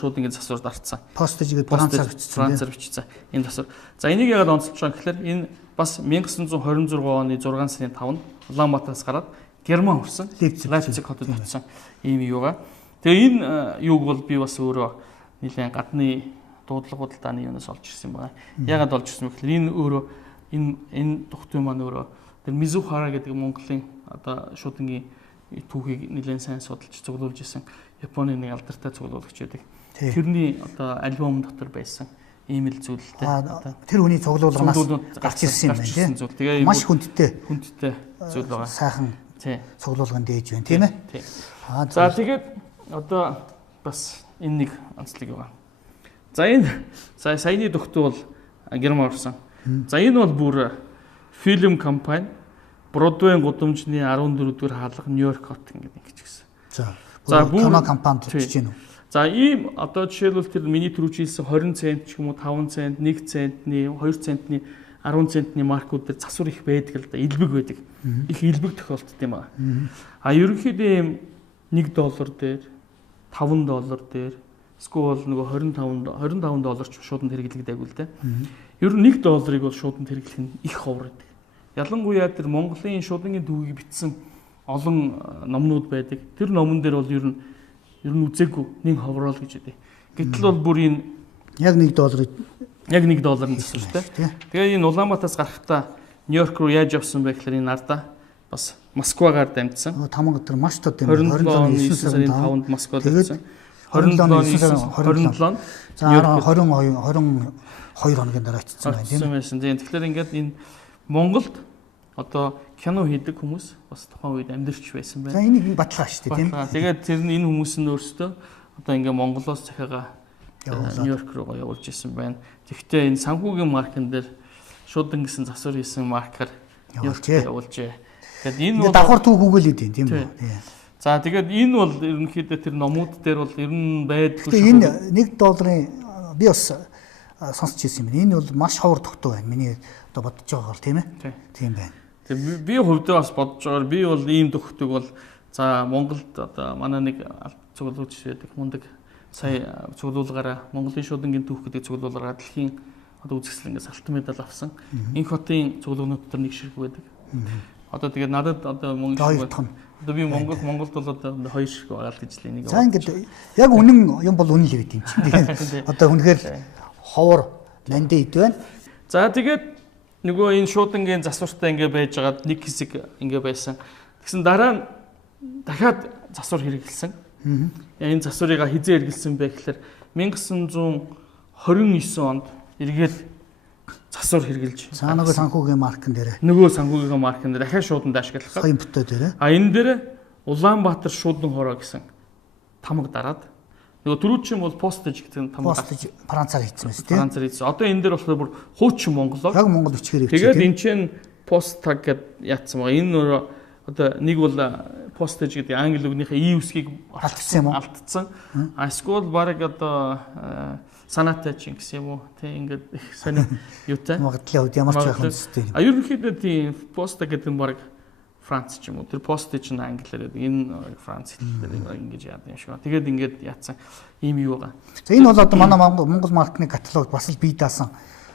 шууд ингээд засвар дарцсан. Постэж гээд Францаар бичсэн. Энэ засвар. За энийг яагаад онцолж байгаа гэхээр энэ бас 1926 оны 6 сарын 5-нд Улаанбаатараас гараад Герман хүрсэн. Лейпциг хотод очсон ийм юугаа. Тэгээ энэ юуг бол би бас өөрөө нэлээд гадны дуудлага худалдааны юунаас олж ирсэн байна. Яагаад олж ирсэн бэ гэхээр энэ өөрөө энэ тухтай маань өөрөө тэр Мизухара гэдэг Монголын одоо шуудангийн түүхийг нэлээд сайн судалж цуглуулж исэн Японы нэг алдартай цуглуулагч байдаг. Тэрний одоо альбом дотор байсан ийм л зүйлтэй. Тэр хүний цуглуулганаас гарч ирсэн юм байна тийм. Тэгээ маш хүндтэй зүйл байгаа. Сайхан цуглуулган дээж байна тийм ээ. За тэгээд одоо бас энэ нэг онцлог байгаа. За энэ саяны дөхтөө бол Герман орсон. За энэ бол бүр фильм компани Бродвейн гудамжны 14-р хаалга Нью-Йорк хот гэдэг ингэж гисэн. За кино компанид хийж гин үү? За ийм одоо жишээлбэл тэр миний түрүүжилсэн 20 цент ч юм уу 5 цент, 1 центний, 2 центний, 10 центний маркууд дээр засвар их байдаг л да, элбэг байдаг. Их элбэг тохиолддог юм аа. Ерөнхийдөө ийм $1 дээр, $5 дээр, эсвэл нөгөө $25 ч шууданд хэрэглэгдэг л да. Ер нь $1-ыг бол шууданд хэрэглэх нь их ховор байдаг. Ялангуяа тэр Монголын шуудангийн түүхийг бичсэн олон номнууд байдаг. Тэр номон дээр бол ер нь үзээгүй нэг ховрол гэж байдаг. Гэтэл бол бүр энэ яг $1 $1 засвартай. Тэгээ энэ Улаанбаатараас гарахдаа Нью-Йорк руу яаж явсан бэ гэхээр энэ ардаа бас Москвагаар дамжсан. Тамга тэр маш тод юм. 27 оны 9 сарын 5-нд Москвад ирсэн. 27 оны 27 за 22 хоногийн дараа очсон байна тийм. Тэгэхээр ингээд энэ Монголд одоо кино хийдэг хүмүүс бас тухайн үед амьдарч байсан байна. За энийг баталгаа шүү дээ тийм. Тэгээд тэр нь энэ хүмүүс нь өөрсдөө одоо ингээ Монголоос захиагаа Нью-Йорк руу явуулж исэн байна. Тэгэхдээ энэ санхүүгийн маркн дээр шуудан гэсэн засвар хийсэн маркаар явуулжээ. Тэгээд энэ бол давхар түүх үгэлээд тийм үү. За тэгээд энэ бол ерөнхийдөө тэр номууд дээр бол ер нь байдгүй шүү. Энэ $1 би бас сонсч ирсэн юм. Энэ бол маш ховор тогтоо байна. Миний одоо бодож байгаа бол тийм ээ. Тийм байна. Тэгээ би хувьдаа бас бодож байгаа. Би бол ийм төгтөг бол за Монголд одоо манай нэг цуглуулж байдаг мундаг сая цуглуулгаараа Монголын шуудангийн түүх гэдэг цуглуулгаараа дэлхийн одоо үзэсгэлэнгээс алтан медаль авсан. Инх хотын цуглуулгын дотор нэг ширхэг байдаг. Одоо тэгээд надад одоо Монгол одоо би Монголд бол одоо 2 ширхэг байгаа л гэж л энийг. За ингээд яг үнэн юм бол үнэн л гэдэг юм чинь. Одоо үнэхээр ховор мандид байна. За тэгээд нөгөө энэ шуудангийн засвартай ингээ байж байгаад нэг хэсэг ингээ байсан. Тэгсэн дараа нь дахиад засвар хэрэгэлсэн. Энэ засварыг хизээ хэрэгэлсэн бэ гэхээр 1929 онд эргээд засвар хэрэгэлж. За нөгөө санхүүгийн маркн дээр. Нөгөө санхүүгийн маркн дээр дахиад шууданд ашиглах. Соён бүтээ дээр. Энэ дээр Улаанбаатар шуудан хороо гэсэн тамга дараад нөгөө түрүүчийн бол постэж гэдэг тамга Францаар хийсэн мэт тийм. Францаар хийсэн. Одоо энэ дээр болохоор бүр хуучин монголоор. Яг монгол бичгээр хийсэн. Тэгээд энэ чинь пост таг гэд яатсан байгаа. Энэ нөр одоо нэг бол постэж гэдэг англи үгнийхээ и үсгийг алдсан юм уу? Алдсан. Эсвэл баг одоо санаатай ч гэсэн юм уу? Тэ ингээд их сони юутай. Магадлал үед ямар ч байх юмстэй. Ерөнхийдөө тийм пост гэдэг нь баг Франц ч юм уу. Тэр пост чинь англиар гэдэг. Энэ Франц хэлээр ингэж яадаг юм шиг байна. Тэгээд ингээд яатсан ийм юу байгаа. За энэ бол одоо манай Монгол маркны каталог бас л бий даасан.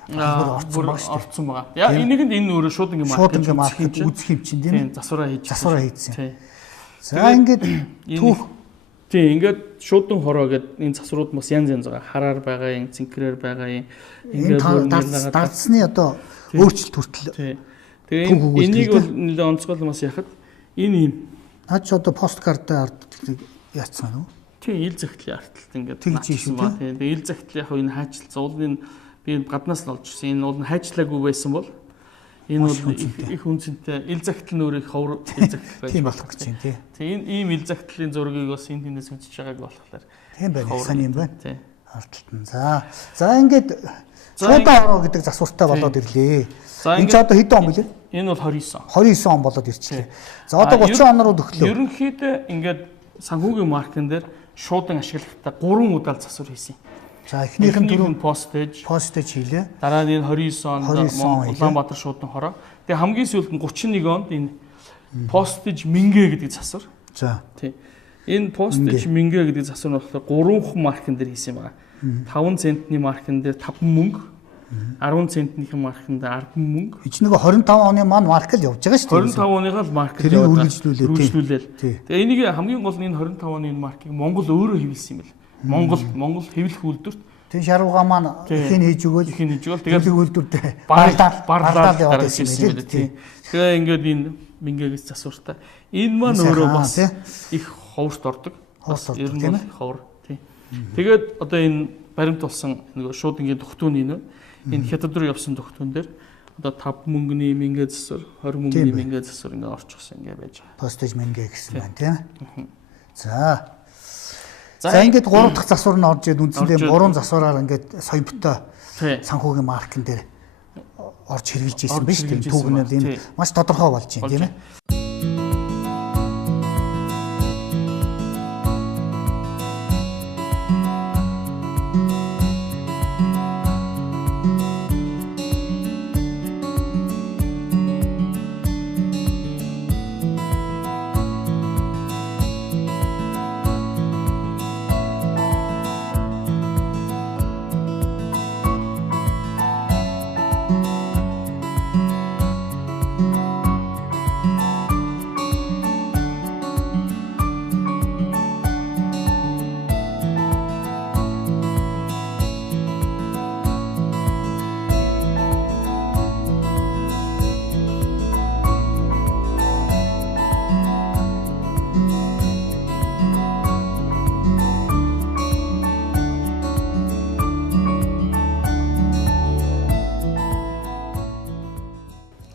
Орцсон байгаа. Яг энийгэнд энэ өөрөө шуудангийн маркет үзэх юм чинь тийм. Засвараа хийсэн. За ингээд түүх тийм ингээд шуудан хороо гэдэг энэ засварууд бас янз янз байгаа. Хараар байгаа юм, цэнкрээр байгаа юм. Ингээд дардсны одоо өөрчлөлт хүртэл. Тэгээ энийг бол нэлээд онцгойлмоос яхад энэ юм. Наад чи одоо посткартаа яатсан уу? Тийм ил захидлын арталт ингээд тэгж шүү дээ. Тийм ил захидл яг энэ хайчлалцсан уулын би гаднаас нь олж ирсэн. Энэ уул нь хайчлаагүй байсан бол энэ бол их үнцэнтэй ил захидл нь өөрөө их ховор ил захидл байж тийм болох гэж байна тий. Тийм ийм ил захидлын зургийг бас энэ тэндээс үзэж байгааг болохоор тийм байна. Сайн юм байна. Тийм арталт нь. За ингээд цуудаа ороо гэдэг засвартай болоод ирлээ. Энэ ч одоо хэдэн он билээ? Энэ бол 29 он. 29 он болоод ирчихлээ. За одоо 30 он руу төглөө. Ерөнхийдөө ингээд санхүүгийн маркн дээр шуудан ашиглахдаа 3 удаа засвар хийсэн. За эхнийх нь түрүүн постэж хийлээ. Дараа нь 29 онд Улаанбаатар шуудан хороо. Тэгээ хамгийн сүүлд нь 31 онд энэ постэж мингэ гэдэг засвар. За. Тий. Энэ постич мингэ гэдэг засвар нь болохоор 3 хүн маркн дээр хийсэн юм байна. 5 центний маркн дээр 5 мөнгө, 10 центнийхэн маркн дээр 10 мөнгө. Эч нэг 25 оны маань марк л явж байгаа шүү дээ. 25 оныгаа л марк үргэлжлүүлээл. Тэгээ энийг хамгийн гол нь энэ 25 оны маркийг Монгол өөрөө хэвлсэн юм бэл. Монгол хэвлэх үйлдвэрт тэг шарууга маань ихэн хийж өгөөл тэгээд үйлдвэртэй барлаад яваад байсан юм байна тий. Тэгээ ингээд энэ мингээс засвартай. Энэ маань өөрөө бас их ховрт ордог. Ер нь ховор тий. Тэгээд одоо энэ баримт болсон нэг шууд ингээд тогтууны энэ хятад руу явсан тогтуун дээр одоо 5 мөнгөний мингэ засвар, 20 мөнгөний мингэ засвар ингээд орчихсон ингээд байж байгаа. Постэж мингэ гэсэн байна тий. За ингээд 3 дахь засвар нь орж ирээд үндсэндээ 3 засвараар ингээд соёмтой санхүүгийн маркн дээр орж хэрэгжилж ирсэн биз дээ. Түүгнэл энэ маш тодорхой болж байна тийм ээ.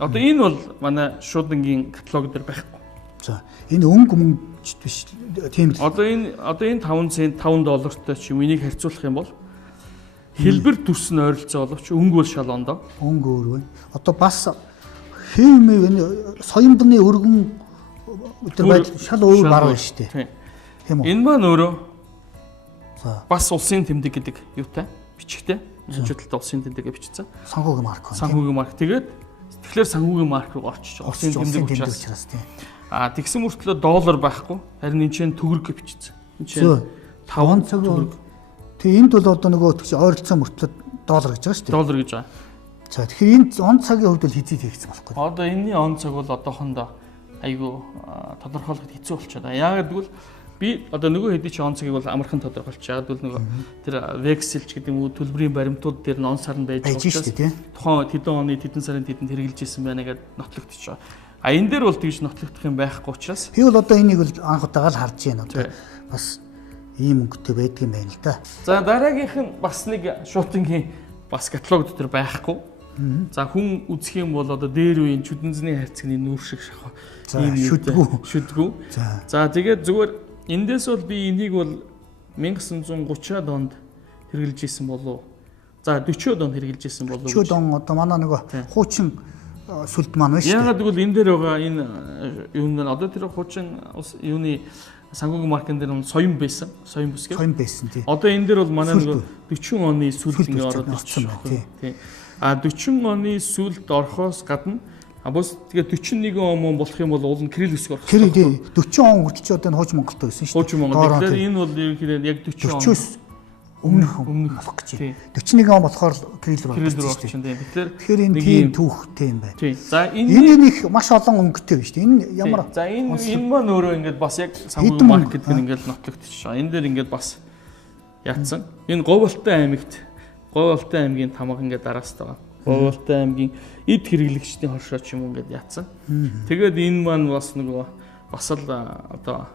Одоо энэ бол манай шуудангийн каталог дээр байхгүй. За энэ өнгө мөнгөч биш тийм л. Одоо энэ 5 цент $5 ч юм энийг харьцуулах юм бол хэлбэр төс нь ойролцоо боловч өнгө бол шал ондоо. Өнгө өөр байна. Одоо бас хэв мэв соёмбны өргөн өдр байдал шал өөр баруун шүү дээ. Тийм үү? Энэ маань өөрөө бас улсын тэмдэг гэдэг юутай бичгтэй. Жишээлбэл улсын тэмдэгэ бичсэн. Санхүүгийн марк. Санхүүгийн марк. Тэгээд тэгэхээр санхүүгийн марк руу орчиж байгаа. Улсын тэмдэг учраас тийм. Тэгсэн мөртлөө доллар байхгүй. Харин энэ чинь төгрөг гэж бичсэн. Энэ чинь 5 цаг төгрөг. Тэгээ энд бол одоо нөгөө ойролцоо мөртлөө доллар гэж байгаа шүү дээ. Доллар гэж байгаа. За тэгэхээр энэ он цагийн хувьд бол хэзээ хийгдсэн болохгүй. Одоо энэний он цаг бол одоохондоо айгүй тодорхойлоход хэцүү болчиход байгаа. Яагаад гэвэл би одоо нөгөө хэдий чи он цагийг бол амархан тодорхойлчих. Яг бол нөгөө тэр векселч гэдэг юм уу төлбөрийн баримтууд дээр нь он сар нь байж байгаа учраас тухайн хэдэн оны хэдэн сарын тэдэнд хэрэгжилж исэн байна гэдээ нотлогдчих. Энэ дээр бол тэгж нотлогдох юм байхгүй учраас би бол одоо энийг бол анх удаага л харж байна. Одоо бас ийм өнгөтэй байдаг юм байна л да. За дараагийнх нь бас нэг шуудангийн бас каталог дотор байхгүй. За хүн үзэх юм бол одоо дээр үеийн чүдэнзний хайрцагны нүүр шиг шахах ийм шүдгүү. За тэгээд зүгээр эндээс бол би энийг бол 1930-ад онд хэрэгжилж исэн болов. За 40-од онд хэрэгжилж исэн болов. 40-од он одоо манай нөгөө хуучин сүлд маань байна шүү дээ. Яагаад гэвэл энэ дээр байгаа энэ юунд нь одоо тэр хуучин юуны санхүүгийн маркн дээр нь соём байсан. Соём бүс гэх. Соём байсан тий. Одоо энэ дээр бол манай нөгөө 40 оны сүлд ингэ ороод ирсэн байна тий. 40 оны сүлд орохоос гадна бос тэгээ 41 он болох юм бол уул нь Кирилл үсэг орох. Кирилл 40 он хүртэл ч одоо энэ хууч Монголтой байсан шүү дээ. Хууч Монгол. Тэгэхээр энэ бол ерөнхийдөө яг 40 өмнөх болох гэж байна. 41 он болохоор Кирилл руу орсон шүү дээ. Тэгэхээр энэ тийм түүхтэй юм байна. За энэ их маш олон өнгөтэй байна шүү дээ. Энэ ямар За энэ маань өөрөө ингээд бас яг санхүүгийн маркет гэн ингээд нотлогдчихж байгаа. Энэ дээр ингээд бас яатсан. Энэ Говьолтой аймгийн тамга ингээд араас байгаа. Говьолтой аймгийн эд хэрэглэгчдийн хоршоо ч юм уу ингээд яатсан. Тэгээд энэ маань бас нөгөө бас л одоо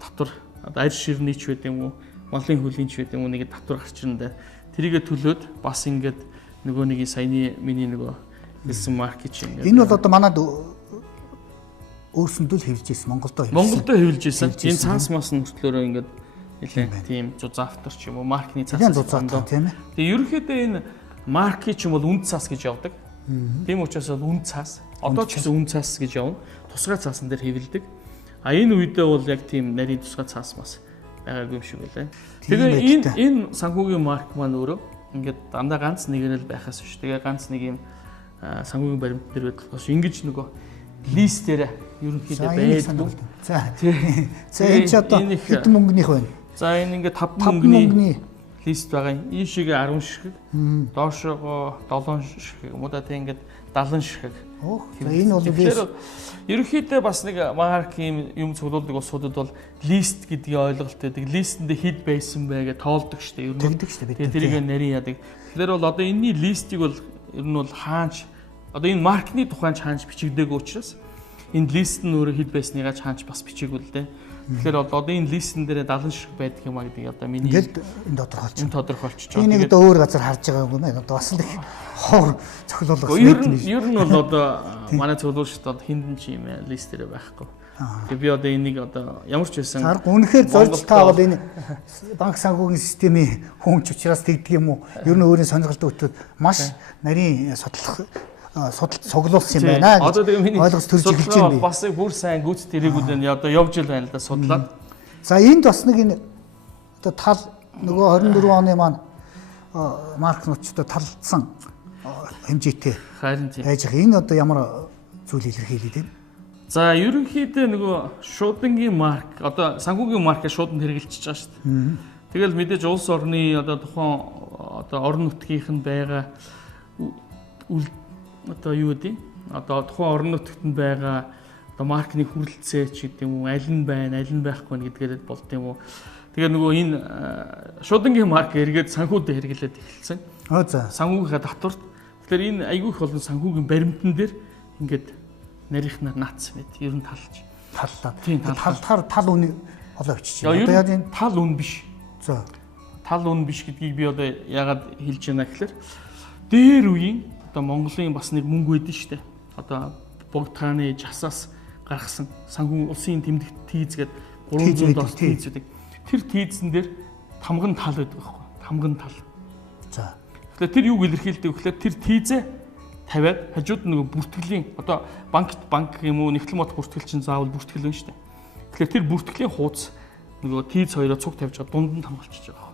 татвар одоо арь ширний ч байд юм уу, малын хөлийн ч байд юм уу нэг татвар гарч ирнэ. Тэрийгэ төлөөд бас ингээд нөгөө нэг саяны миний нөгөө хэлсэн маркет чинь ингээд. Энэ бол одоо манад өөрсөндөө л хэвлэж ирсэн Монголдоо хэвлэж ирсэн. Энэ цаас мас нөртлөөрөө ингээд нэлээд тийм зузаавтар ч юм уу маркны цаас зузаавтар тийм ээ. Тэгээ ерөнхийдөө энэ маркет ч юм бол үнд цаас гэж явдаг. Тийм учраас бол үнд цаас. Одоо ч гэсэн үнд цаас гэж явна. Тусгай цаасан дээр хэвлдэг. Энэ үедээ бол яг тийм нарийн тусгай цаас мас байгаагүй юм шиг байлаа. Тэгээ энэ санхүүгийн марк маань өөрөө ингээд дандаа ганц нэгэн л байхаас шүү. Тэгээ ганц нэг юм санхүүгийн баримт төр байдаг. Бас ингэж нөгөө листээр ерөнхийдөө байдаг. За энэ ч одоо хэдэн мөнгөнийх байна? За энэ ингээд 5 мөнгөний лист байгаа. Ийм шиг 10 ширхэг, доошоо 7 ширхэг, муудаа тийм ингээд 70 ширхэг. Энэ бол ерөнхийдөө бас нэг марк юм цуглуулдаг улсуудад бол лист гэдгийг ойлголт байдаг. Листэнд хэд байсан бэ гэж тоолдог штеп. Ер нь тэгээд тэрийг нарийн яадаг. Тэгэхээр бол одоо энэний листийг бол ер нь бол хаанч одоо энэ маркны тухайн хаанч бичигдээгүй учраас энэ лист нь өөрөө хэд байсныгаа хаанч бас бичээгүй л дээ. Тэгэхээр одоо энэ листэн дээр 70 ширхэг байдаг юм а гэдэг одоо миний ингээд энэ тодорхойлчих. Энийг одоо өөр газар харж байгаа юм байна. Одоо бас л их хоор цоглуулах юм. Ер нь бол одоо манай цуглуулчд одоо хиндэн ч юм лист дээр байхгүй. Тэгээ би одоо энийг одоо ямар ч байсан үнэхээр зорж та бол энэ банк санхүүгийн системийн хүнч учраас тэгдэг юм уу? Ер нь өөрийн сонирхолтой өтөд маш нарийн цуглуулсан юм байна гэж одоо тэгээ миний ойлгож төрж эхэлж байна би. Бас бүр сайн гүйц тэрэгүүд нь одоо явж ил байна л да судлаад. За энд бас нэг энэ одоо тал нөгөө 24 оны маань марк нутчтай талдсан хэмжээтэй харин тийм байж байгаа. Энэ одоо ямар зүйл илэрхийлээд байна? За ерөнхийдөө нөгөө шуудангийн марк одоо санхүүгийн маркыг шууданд хэрэгжилж байгаа шүү дээ. Тэгэл мэдээж улс орны одоо тухайн одоо орон нутгийнх нь байгаа одоо юу гэдэг одоо тухайн орон нутагт нь байгаа одоо маркны хүрэлцээ ч гэдэг юм уу аль нь байна аль нь байхгүй нь гэдгээр болд юм уу. Тэгээ нөгөө энэ шуудангийн марк эргээд санхүүдэд хэрэглээд эхэлсэн. За санхүүгийнхаа татварт тэгэхээр энэ айгүй их болон санхүүгийн баримтан дээр ингээд нарийнхнаар наацсан байт. Ер нь талж. Таллаа. Тийм талхаар тал үнийг олоо бичиж байна. Одоо яг энэ тал үн биш. За. Тал үн биш гэдгийг би одоо яагаад хэлж байна гэхээр дээр үеийн одоо Монголын бас нэг мөнгө байдэн штэ. Одоо богд хааны жасаас гаргасан санхүү улсын тэмдэгт тийз гэдэг 300 дос тийз гэдэг. Тэр тийзэн дээр тамган тал байдаг байхгүй. Тамган тал. За. Тэгэхээр тэр юуг илэрхийлдэг вэ гэхээр тэр тийзээ тавиад хажууд нөгөө бүртгэлийн одоо банк юм уу нэгтгэл мод бүртгэл чинь заавал бүртгэл байна шүү дээ. Тэгэхээр тэр бүртгэлийн хуудас нөгөө тийз хоёроо цуг тавьж байгаа дунд нь хамгаалчихж байгаа.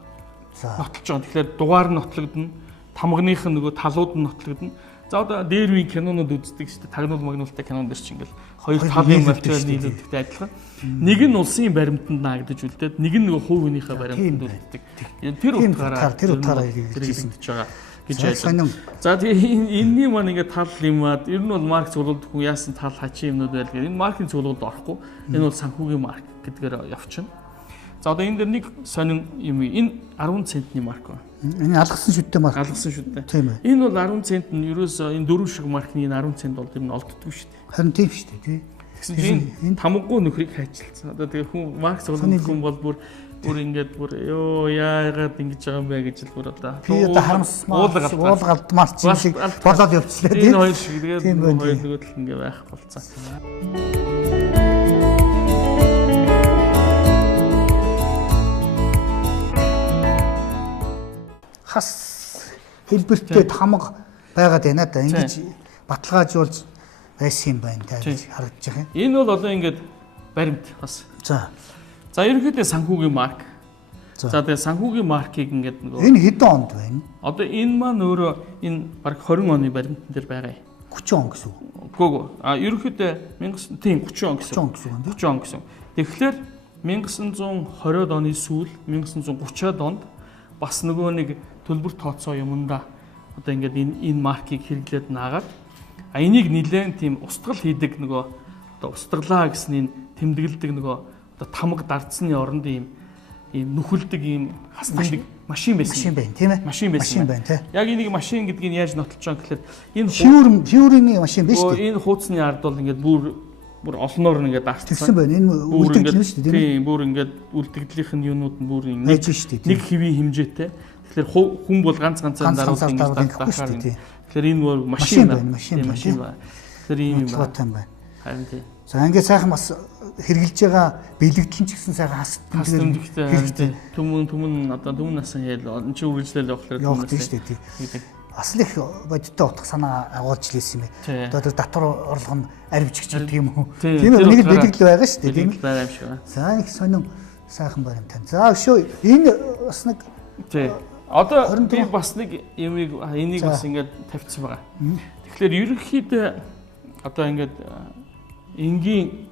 За. Нотлож байгаа. Тэгэхээр дугаар нь нотлогдно, тамганых нь нөгөө талууд нь нотлогдно. За одоо дээр үеийн кинонууд үздэг шүү дээ. Тагнуул магнуултай кинон дээр чинь ингээл хоёр талын мартер нийлүүлдэгтэй адилхан. Нэг нь улсын баримтанд наагдаж үлдээд нэг нь нөгөө хувь хүнийхээ баримтанд үлддэг. Тэр утгаараа хэрэгжиж байгаа гэж байна. За тэгээ энэний маань ингээд тал юмад ер нь бол марк цуглуулдаг хүн яасан тал хачи юмнууд байл гэх. Энэ маркийн цуглуулд орохгүй. Энэ бол санхүүгийн марк гэдгээр явчихна. За одоо энэ дэр нэг сонин юм энэ 10 центний марк байна. Энэ алгасан шүттэй марк. Алгасан шүттэй. Тийм ээ. Энэ бол 10 цент нь ерөөсөө энэ дөрөв шиг маркны 10 цент бол ер нь олддгүй шүү дээ. Харин тийм шүү дээ, тий. Тэгсэн чинь тамгагүй нөхрийг хайчилсан. Одоо тэгээ хүн марк цуглуулдаг хүн бол бүр ингээд бүр ёо яагаад ингэж байгаа юм бэ гэж л бүр одоо уулгалдмаар чинь шиг болоод явчихлаа тийм. Энэ хоёр шиг тэгээд хоёр нөгөө тал ингээ байх болцсон. Хас хэлбэртэй тамга байгаад байна да. Ингэж баталгаажуулж байсан юм байна та гэж харагдаж байгаа юм. Энэ бол одоо ингээд баримт бас. За ерөнхийдөө санхүүгийн марк. За тэгээ санхүүгийн маркийг ингээд нөгөө энэ хэдэн онд байна? Одоо энэ маань өөрөө энэ баг 20 оны баримтан дээр байгаа юм. 30 он гэсэн үг. Үгүй ээ. Ерөнхийдөө 30 он гэсэн. 30 он гэсэн. Тэгэхээр 1920-од оны сүүл 1930-од онд бас нөгөө нэг төлбөр тооцоо юмдаа одоо ингээд энэ маркийг хэрэглээд наагаад энийг нэлээд тийм устгал хийдэг нөгөө одоо устгалаа гэсэн энэ тэмдэглэдэг нөгөө одоо тамга дардсны оронд ийм нүхэлдэг ийм хасдаг машин байсан. Машин байна тийм ээ. Машин байна тийм. Яг энийг машин гэдгийг яаж нотолж байгаа гэхээр энэ фьюрийн машин биш үү? Энэ хуудасны ард бол ингээд бүр олноор ингээд дарцсан. Тэгсэн байна. Энэ үлдэгдэл шүү дээ тийм ээ. Тийм бүр ингээд үлдэгдлийнх нь юунууд нь бүр нэг шүү дээ. Нэг хэвийн хэмжээтэй. Тэгэхээр хүн бол ганцаар даруулдаг шүү дээ. Тэгэхээр энэ бол машин байна. Тэгэхээр ийм юм байна. Харин тийм. За ингээд сайхан бас хэрэгжилж байгаа бэлэгдэл ч гэсэн сайхан хасдэмжтэй түмэн одоо түмэн насан ял энэ чинь үргэлжлэл явах шүү дээ. Бас л их бодиттой утга санаа агуулж лээсэн юм бэ. Одоо тэр татвар орлого нь арвжигч гэдэг юм уу? Тийм ээ нэг бэлэгдэл байгаа шүү дээ. Тийм байгаа юм шиг байна. За их сонирм сайхан баримтаа. За өшөө энэ бас нэг тий. Одоо би бас нэг юмыг энийг бас ингээд тавьчихсан байгаа. Тэгэхээр ерөнхийдөө одоо ингээд энгийн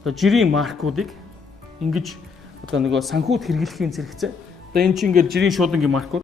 одоо жирийн маркуудыг ингэж одоо нөгөө санхүүд хэрэглэхийн зэрэгцээ. Одоо энэ чинь ингээд жирийн шуудангийн маркууд